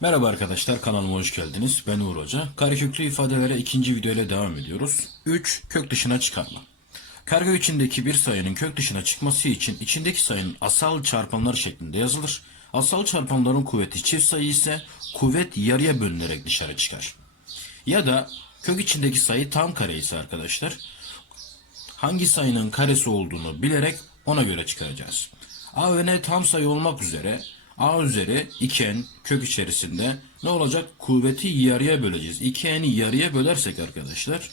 Merhaba arkadaşlar kanalıma hoş geldiniz. Ben Uğur Hoca. Kareköklü ifadelere ikinci videoyla devam ediyoruz. 3. Kök dışına çıkarma. Kargo içindeki bir sayının kök dışına çıkması için içindeki sayının asal çarpanları şeklinde yazılır. Asal çarpanların kuvveti çift sayı ise kuvvet yarıya bölünerek dışarı çıkar. Ya da kök içindeki sayı tam kare ise arkadaşlar hangi sayının karesi olduğunu bilerek ona göre çıkaracağız. A ve N tam sayı olmak üzere A üzeri 2n kök içerisinde ne olacak? Kuvveti yarıya böleceğiz. 2n'i yarıya bölersek arkadaşlar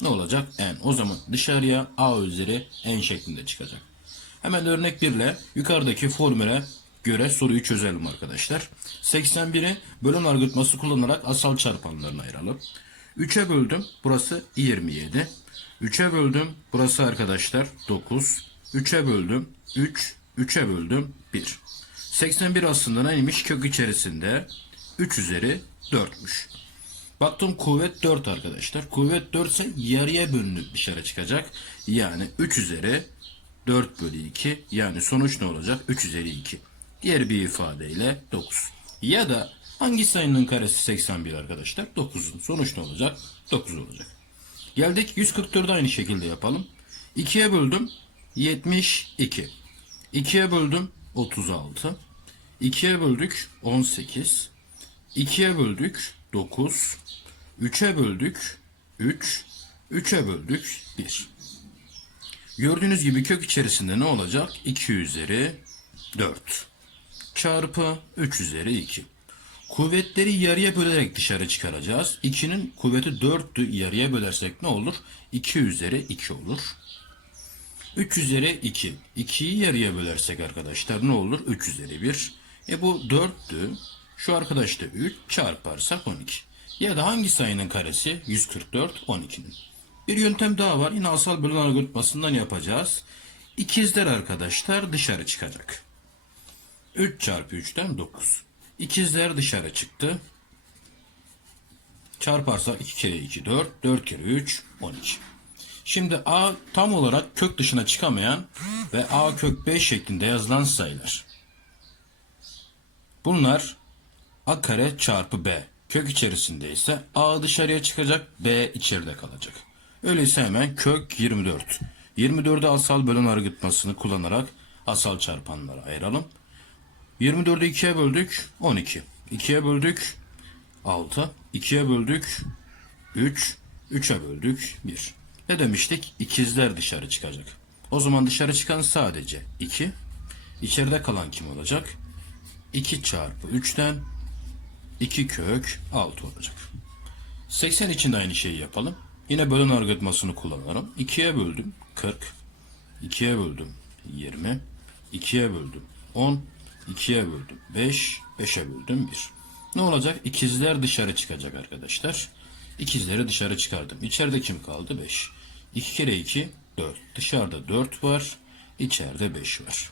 ne olacak? n. O zaman dışarıya A üzeri n şeklinde çıkacak. Hemen örnek 1 ile yukarıdaki formüle göre soruyu çözelim arkadaşlar. 81'i bölüm algoritması kullanarak asal çarpanlarına ayıralım. 3'e böldüm. Burası 27. 3'e böldüm. Burası arkadaşlar 9. 3'e böldüm. 3. 3'e böldüm. 1. 81 aslında neymiş? Kök içerisinde 3 üzeri 4'müş. Baktım kuvvet 4 arkadaşlar. Kuvvet 4 ise yarıya bölünüp dışarı çıkacak. Yani 3 üzeri 4 bölü 2. Yani sonuç ne olacak? 3 üzeri 2. Diğer bir ifadeyle 9. Ya da hangi sayının karesi 81 arkadaşlar? 9'un. Sonuç ne olacak? 9 olacak. Geldik 144'ü aynı şekilde yapalım. 2'ye böldüm 72. 2'ye böldüm 36. 2'ye böldük 18. 2'ye böldük 9. 3'e böldük 3. 3'e böldük 1. Gördüğünüz gibi kök içerisinde ne olacak? 2 üzeri 4 çarpı 3 üzeri 2. Kuvvetleri yarıya bölerek dışarı çıkaracağız. 2'nin kuvveti 4'tü. Yarıya bölersek ne olur? 2 üzeri 2 olur. 3 üzeri 2. 2'yi yarıya bölersek arkadaşlar ne olur? 3 üzeri 1. E bu 4'tü. Şu arkadaş da 3 çarparsak 12. Ya da hangi sayının karesi? 144 12'nin. Bir yöntem daha var. Yine asal bölüm algoritmasından yapacağız. İkizler arkadaşlar dışarı çıkacak. 3 çarpı 3'ten 9. İkizler dışarı çıktı. Çarparsak 2 kere 2 4, 4 kere 3 12. Şimdi a tam olarak kök dışına çıkamayan ve a kök 5 şeklinde yazılan sayılar. Bunlar a kare çarpı b. Kök içerisinde ise a dışarıya çıkacak, b içeride kalacak. Öyleyse hemen kök 24. 24'ü asal bölüm algoritmasını kullanarak asal çarpanlara ayıralım. 24'ü 2'ye böldük 12. 2'ye böldük 6. 2'ye böldük 3. 3'e böldük 1. Ne demiştik? İkizler dışarı çıkacak. O zaman dışarı çıkan sadece 2. İçeride kalan kim olacak? 2 çarpı 3'ten 2 kök 6 olacak. 80 için de aynı şeyi yapalım. Yine bölüm algoritmasını kullanalım. 2'ye böldüm 40. 2'ye böldüm 20. 2'ye böldüm 10. 2'ye böldüm 5, 5'e böldüm 1. Ne olacak? İkizler dışarı çıkacak arkadaşlar. İkizleri dışarı çıkardım. İçeride kim kaldı? 5. 2 kere 2, 4. Dışarıda 4 var. İçeride 5 var.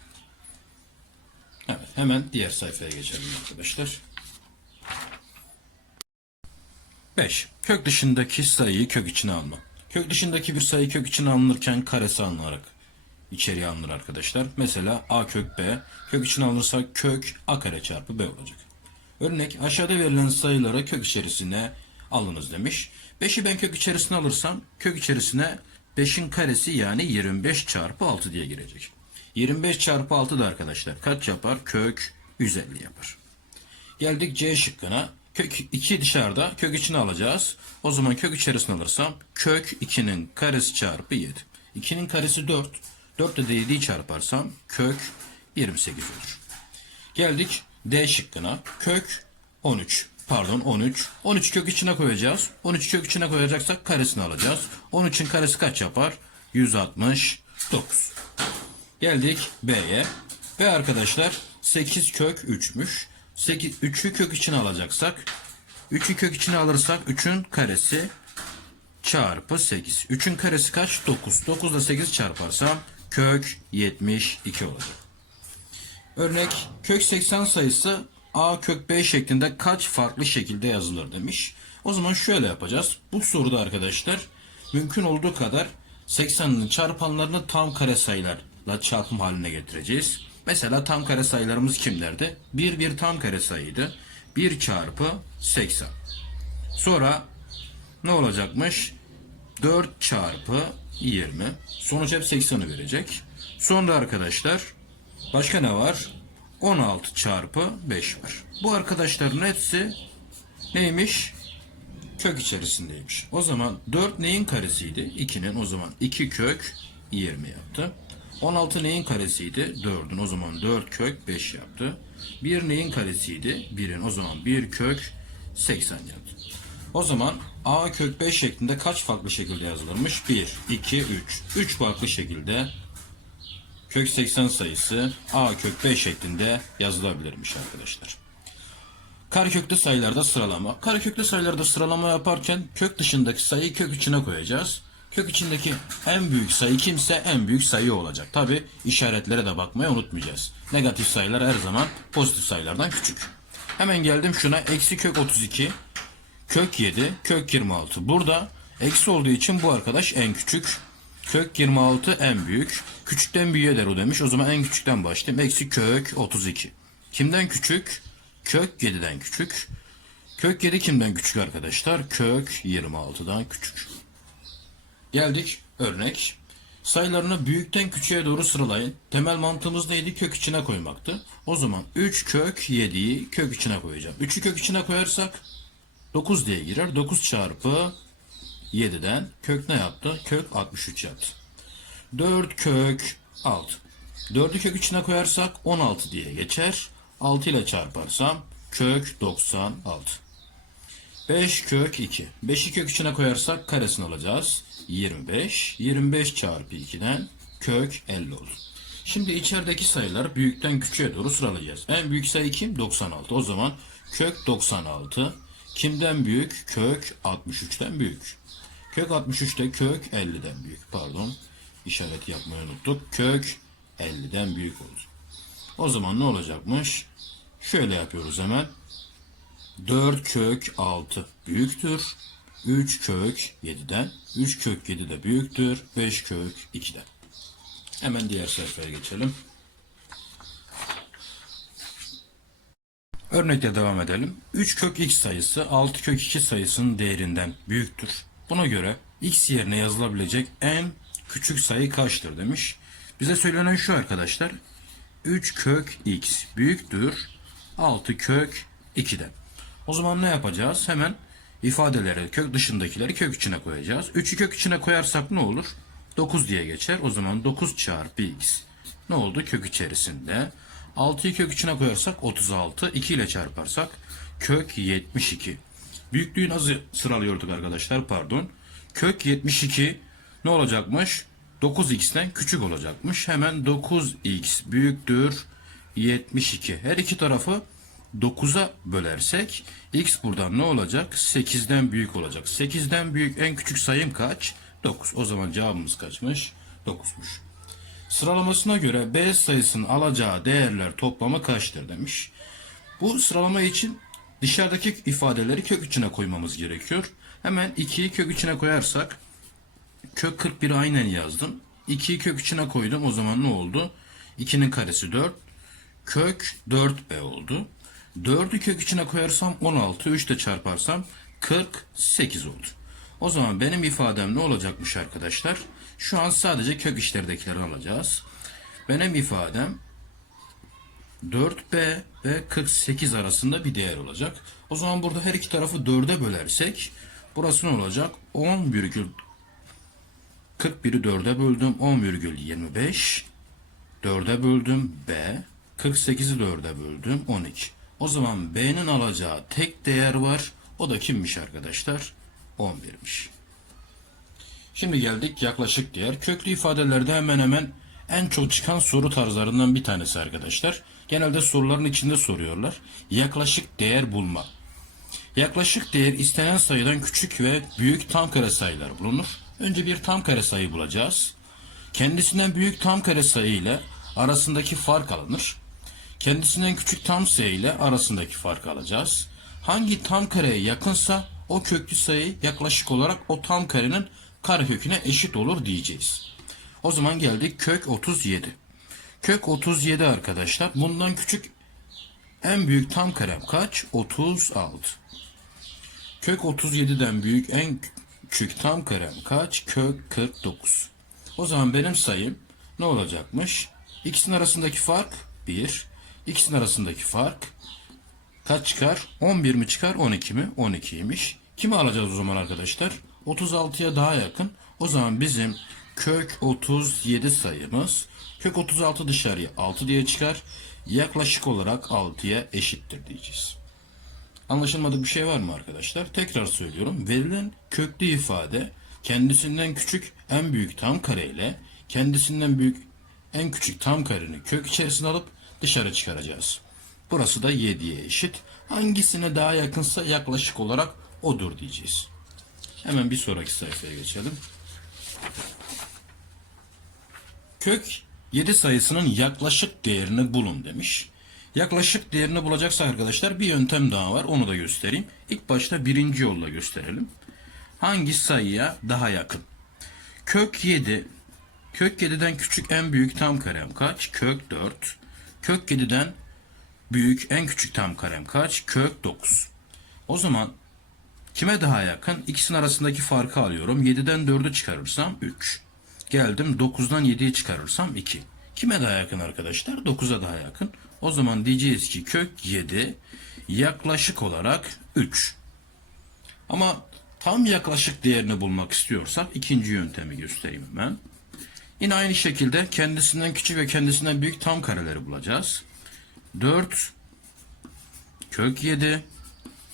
Evet, hemen diğer sayfaya geçelim arkadaşlar. 5. Kök dışındaki sayıyı kök içine alma. Kök dışındaki bir sayı kök içine alınırken karesi alınarak içeriye alınır arkadaşlar. Mesela a kök b kök içine alınırsa kök a kare çarpı b olacak. Örnek aşağıda verilen sayıları kök içerisine alınız demiş. 5'i ben kök içerisine alırsam kök içerisine 5'in karesi yani 25 çarpı 6 diye girecek. 25 çarpı 6 da arkadaşlar kaç yapar? Kök 150 yapar. Geldik C şıkkına. Kök 2 dışarıda kök içine alacağız. O zaman kök içerisine alırsam kök 2'nin karesi çarpı 7. 2'nin karesi 4. 4 de 7'yi çarparsam kök 28 olur. Geldik D şıkkına. Kök 13. Pardon 13. 13 kök içine koyacağız. 13 kök içine koyacaksak karesini alacağız. 13'ün karesi kaç yapar? 169. Geldik B'ye. B arkadaşlar 8 kök 3'müş. 8, 3'ü kök içine alacaksak 3'ü kök içine alırsak 3'ün karesi çarpı 8. 3'ün karesi kaç? 9. 9 ile 8 çarparsam kök 72 olacak. Örnek kök 80 sayısı a kök b şeklinde kaç farklı şekilde yazılır demiş. O zaman şöyle yapacağız. Bu soruda arkadaşlar mümkün olduğu kadar 80'nin çarpanlarını tam kare sayılarla çarpım haline getireceğiz. Mesela tam kare sayılarımız kimlerdi? 1 bir tam kare sayıydı. 1 çarpı 80. Sonra ne olacakmış? 4 çarpı 20. Sonuç hep 80'i verecek. Sonra arkadaşlar başka ne var? 16 çarpı 5 var. Bu arkadaşların hepsi neymiş? Kök içerisindeymiş. O zaman 4 neyin karesiydi? 2'nin o zaman 2 kök 20 yaptı. 16 neyin karesiydi? 4'ün o zaman 4 kök 5 yaptı. 1 neyin karesiydi? 1'in o zaman 1 kök 80 yaptı. O zaman a kök 5 şeklinde kaç farklı şekilde yazılırmış? 1, 2, 3. 3 farklı şekilde kök 80 sayısı a kök 5 şeklinde yazılabilirmiş arkadaşlar. Kareköklü sayılarda sıralama. Kareköklü sayılarda sıralama yaparken kök dışındaki sayıyı kök içine koyacağız. Kök içindeki en büyük sayı kimse en büyük sayı olacak. Tabi işaretlere de bakmayı unutmayacağız. Negatif sayılar her zaman pozitif sayılardan küçük. Hemen geldim şuna eksi kök 32 kök 7 kök 26. Burada eksi olduğu için bu arkadaş en küçük. Kök 26 en büyük. Küçükten büyüğe o demiş. O zaman en küçükten başlayayım. Eksi kök 32. Kimden küçük? Kök 7'den küçük. Kök 7 kimden küçük arkadaşlar? Kök 26'dan küçük. Geldik örnek. Sayılarını büyükten küçüğe doğru sıralayın. Temel mantığımız neydi? Kök içine koymaktı. O zaman 3 kök 7'yi kök içine koyacağım. 3'ü kök içine koyarsak 9 diye girer. 9 çarpı 7'den kök ne yaptı? Kök 63 yaptı. 4 kök 6. 4'ü kök içine koyarsak 16 diye geçer. 6 ile çarparsam kök 96. 5 kök 2. 5'i kök içine koyarsak karesini alacağız. 25. 25 çarpı 2'den kök 50 olur. Şimdi içerideki sayılar büyükten küçüğe doğru sıralayacağız. En büyük sayı kim? 96. O zaman kök 96 kimden büyük? Kök 63'ten büyük. Kök 63'te kök 50'den büyük. Pardon. işaret yapmayı unuttuk. Kök 50'den büyük olur. O zaman ne olacakmış? Şöyle yapıyoruz hemen. 4 kök 6 büyüktür. 3 kök 7'den. 3 kök 7 de büyüktür. 5 kök 2'den. Hemen diğer sayfaya geçelim. Örnekle devam edelim. 3 kök x sayısı 6 kök 2 sayısının değerinden büyüktür. Buna göre x yerine yazılabilecek en küçük sayı kaçtır demiş. Bize söylenen şu arkadaşlar. 3 kök x büyüktür 6 kök 2'den. O zaman ne yapacağız? Hemen ifadeleri kök dışındakileri kök içine koyacağız. 3'ü kök içine koyarsak ne olur? 9 diye geçer. O zaman 9 çarpı x. Ne oldu? Kök içerisinde. 6'yı kök içine koyarsak 36. 2 ile çarparsak kök 72. Büyüklüğü nasıl sıralıyorduk arkadaşlar? Pardon. Kök 72 ne olacakmış? 9x'ten küçük olacakmış. Hemen 9x büyüktür 72. Her iki tarafı 9'a bölersek x buradan ne olacak? 8'den büyük olacak. 8'den büyük en küçük sayım kaç? 9. O zaman cevabımız kaçmış? 9'muş. Sıralamasına göre B sayısının alacağı değerler toplamı kaçtır demiş. Bu sıralama için dışarıdaki ifadeleri kök içine koymamız gerekiyor. Hemen 2'yi kök içine koyarsak kök 41'i aynen yazdım. 2'yi kök içine koydum. O zaman ne oldu? 2'nin karesi 4. Kök 4b oldu. 4'ü kök içine koyarsam 16. 3 de çarparsam 48 oldu. O zaman benim ifadem ne olacakmış arkadaşlar? Şu an sadece kök içleridekileri alacağız. Benim ifadem 4b ve 48 arasında bir değer olacak. O zaman burada her iki tarafı 4'e bölersek burası ne olacak? 10 virgül 41'i 4'e böldüm. 10,25 4'e böldüm. B. 48'i 4'e böldüm. 12. O zaman B'nin alacağı tek değer var. O da kimmiş arkadaşlar? 11'miş. Şimdi geldik yaklaşık değer. Köklü ifadelerde hemen hemen en çok çıkan soru tarzlarından bir tanesi arkadaşlar. Genelde soruların içinde soruyorlar. Yaklaşık değer bulma. Yaklaşık değer istenen sayıdan küçük ve büyük tam kare sayılar bulunur. Önce bir tam kare sayı bulacağız. Kendisinden büyük tam kare sayı ile arasındaki fark alınır. Kendisinden küçük tam sayı ile arasındaki farkı alacağız. Hangi tam kareye yakınsa o köklü sayı yaklaşık olarak o tam karenin kareköküne eşit olur diyeceğiz. O zaman geldik kök 37. Kök 37 arkadaşlar. Bundan küçük en büyük tam karem kaç? 36. Kök 37'den büyük en küçük tam karem kaç? Kök 49. O zaman benim sayım ne olacakmış? İkisinin arasındaki fark 1. İkisinin arasındaki fark kaç çıkar? 11 mi çıkar? 12 mi? 12'ymiş. Kimi alacağız o zaman arkadaşlar? 36'ya daha yakın. O zaman bizim kök 37 sayımız kök 36 dışarıya 6 diye çıkar. Yaklaşık olarak 6'ya eşittir diyeceğiz. Anlaşılmadık bir şey var mı arkadaşlar? Tekrar söylüyorum. Verilen köklü ifade kendisinden küçük en büyük tam kare ile kendisinden büyük en küçük tam karenin kök içerisine alıp dışarı çıkaracağız. Burası da 7'ye eşit. Hangisine daha yakınsa yaklaşık olarak odur diyeceğiz. Hemen bir sonraki sayfaya geçelim. Kök 7 sayısının yaklaşık değerini bulun demiş. Yaklaşık değerini bulacaksa arkadaşlar bir yöntem daha var. Onu da göstereyim. İlk başta birinci yolla gösterelim. Hangi sayıya daha yakın? Kök 7. Kök 7'den küçük en büyük tam karem kaç? Kök 4. Kök 7'den büyük en küçük tam karem kaç? Kök 9. O zaman kime daha yakın? İkisinin arasındaki farkı alıyorum. 7'den 4'ü çıkarırsam 3. Geldim 9'dan 7'yi çıkarırsam 2. Kime daha yakın arkadaşlar? 9'a daha yakın. O zaman diyeceğiz ki kök 7 yaklaşık olarak 3. Ama tam yaklaşık değerini bulmak istiyorsak ikinci yöntemi göstereyim hemen. Yine aynı şekilde kendisinden küçük ve kendisinden büyük tam kareleri bulacağız. 4 kök 7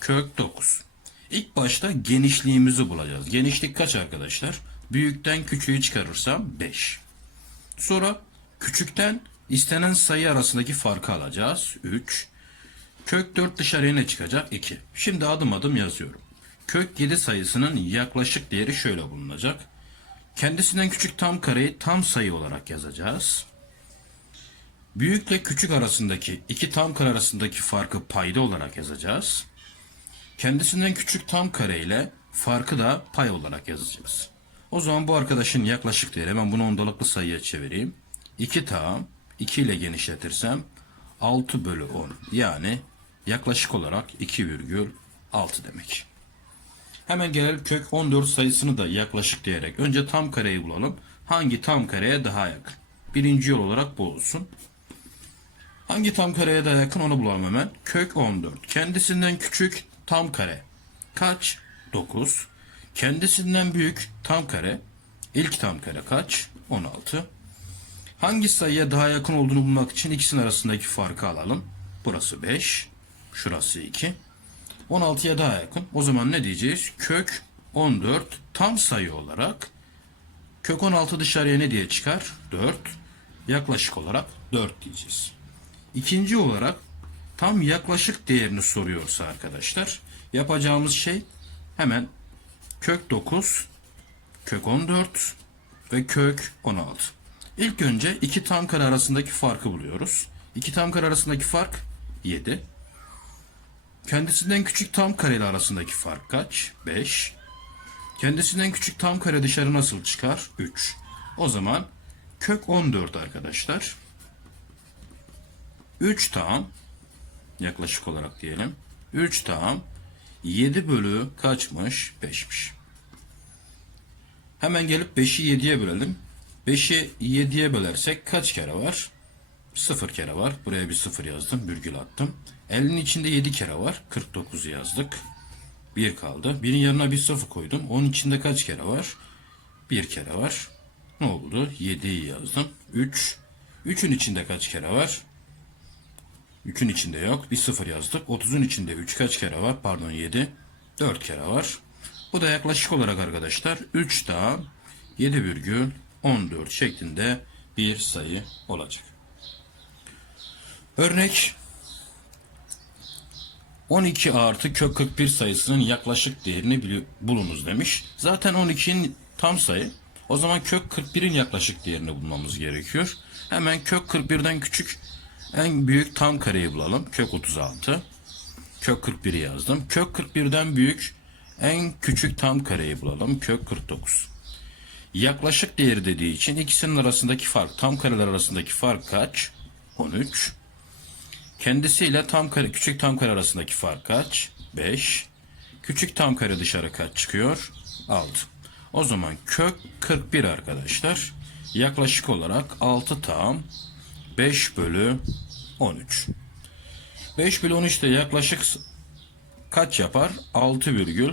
kök 9. İlk başta genişliğimizi bulacağız. Genişlik kaç arkadaşlar? Büyükten küçüğü çıkarırsam 5. Sonra küçükten istenen sayı arasındaki farkı alacağız. 3. Kök 4 dışarıya ne çıkacak? 2. Şimdi adım adım yazıyorum. Kök 7 sayısının yaklaşık değeri şöyle bulunacak. Kendisinden küçük tam kareyi tam sayı olarak yazacağız. Büyükle küçük arasındaki iki tam kare arasındaki farkı payda olarak yazacağız. Kendisinden küçük tam kare ile farkı da pay olarak yazacağız. O zaman bu arkadaşın yaklaşık değeri hemen bunu ondalıklı sayıya çevireyim. 2 tam 2 ile genişletirsem 6 bölü 10 yani yaklaşık olarak 2,6 demek. Hemen gelelim kök 14 sayısını da yaklaşık diyerek. Önce tam kareyi bulalım. Hangi tam kareye daha yakın? Birinci yol olarak bu olsun. Hangi tam kareye daha yakın onu bulalım hemen. Kök 14. Kendisinden küçük tam kare. Kaç? 9. Kendisinden büyük tam kare. İlk tam kare kaç? 16. Hangi sayıya daha yakın olduğunu bulmak için ikisinin arasındaki farkı alalım. Burası 5. Şurası 2. 16'ya daha yakın. O zaman ne diyeceğiz? Kök 14 tam sayı olarak kök 16 dışarıya ne diye çıkar? 4. Yaklaşık olarak 4 diyeceğiz. İkinci olarak tam yaklaşık değerini soruyorsa arkadaşlar yapacağımız şey hemen kök 9 kök 14 ve kök 16. İlk önce iki tam kare arasındaki farkı buluyoruz. İki tam kare arasındaki fark 7. Kendisinden küçük tam kare ile arasındaki fark kaç? 5. Kendisinden küçük tam kare dışarı nasıl çıkar? 3. O zaman kök 14 arkadaşlar. 3 tam yaklaşık olarak diyelim. 3 tam 7 bölü kaçmış? 5'miş. Hemen gelip 5'i 7'ye bölelim. 5'i 7'ye bölersek kaç kere var? 0 kere var. Buraya bir 0 yazdım. Virgül attım. 50'nin içinde 7 kere var. 49 yazdık. 1 kaldı. 1'in yanına bir 0 koydum. Onun içinde kaç kere var? 1 kere var. Ne oldu? 7'yi yazdım. 3. 3'ün içinde kaç kere var? 3'ün içinde yok. Bir 0 yazdık. 30'un içinde 3 kaç kere var? Pardon 7. 4 kere var. Bu da yaklaşık olarak arkadaşlar 3 daha 7,14 şeklinde bir sayı olacak. Örnek 12 artı kök 41 sayısının yaklaşık değerini bulunuz demiş. Zaten 12'nin tam sayı. O zaman kök 41'in yaklaşık değerini bulmamız gerekiyor. Hemen kök 41'den küçük en büyük tam kareyi bulalım. Kök 36. Kök 41'i yazdım. Kök 41'den büyük en küçük tam kareyi bulalım. Kök 49. Yaklaşık değeri dediği için ikisinin arasındaki fark, tam kareler arasındaki fark kaç? 13. Kendisiyle tam kare, küçük tam kare arasındaki fark kaç? 5. Küçük tam kare dışarı kaç çıkıyor? 6. O zaman kök 41 arkadaşlar. Yaklaşık olarak 6 tam 5 bölü 13. 5 bölü 13 de yaklaşık kaç yapar? 6 virgül.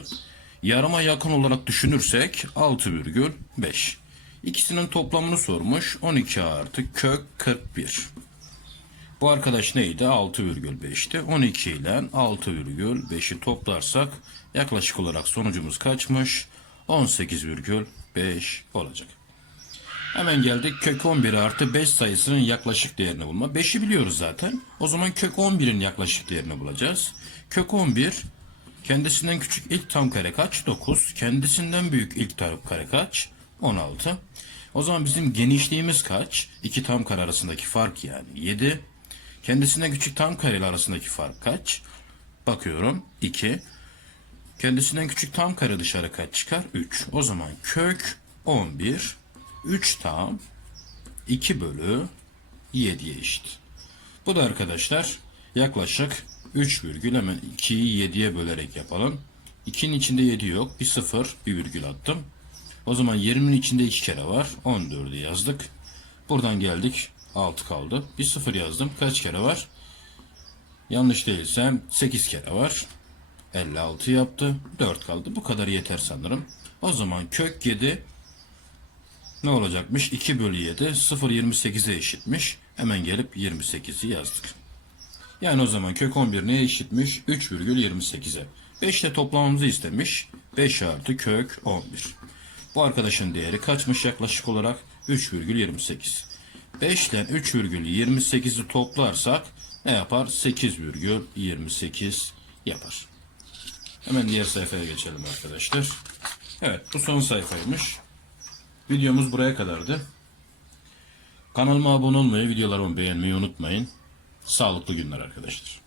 Yarıma yakın olarak düşünürsek 6 virgül 5. İkisinin toplamını sormuş. 12 artı kök 41. Bu arkadaş neydi? 6,5'ti. 12 ile 6,5'i toplarsak yaklaşık olarak sonucumuz kaçmış? 18,5 olacak. Hemen geldik kök 11 artı 5 sayısının yaklaşık değerini bulma. 5'i biliyoruz zaten. O zaman kök 11'in yaklaşık değerini bulacağız. Kök 11 kendisinden küçük ilk tam kare kaç? 9. Kendisinden büyük ilk tam kare kaç? 16. O zaman bizim genişliğimiz kaç? İki tam kare arasındaki fark yani 7. Kendisinden küçük tam kareler arasındaki fark kaç? Bakıyorum 2. Kendisinden küçük tam kare dışarı kaç çıkar? 3. O zaman kök 11 3 tam 2 bölü 7'ye eşit. Bu da arkadaşlar yaklaşık 3 virgül hemen 2'yi 7'ye bölerek yapalım. 2'nin içinde 7 yok. Bir 0 bir virgül attım. O zaman 20'nin içinde 2 kere var. 14'ü yazdık. Buradan geldik. 6 kaldı. Bir 0 yazdım. Kaç kere var? Yanlış değilsem 8 kere var. 56 yaptı. 4 kaldı. Bu kadar yeter sanırım. O zaman kök 7 ne olacakmış? 2 bölü 7 0 28'e eşitmiş. Hemen gelip 28'i yazdık. Yani o zaman kök 11 neye eşitmiş? 3,28'e. 5 ile toplamamızı istemiş. 5 artı kök 11. Bu arkadaşın değeri kaçmış yaklaşık olarak? 3,28. 5 ile 3,28'i toplarsak ne yapar? 8,28 yapar. Hemen diğer sayfaya geçelim arkadaşlar. Evet bu son sayfaymış. Videomuz buraya kadardı. Kanalıma abone olmayı, videolarımı beğenmeyi unutmayın. Sağlıklı günler arkadaşlar.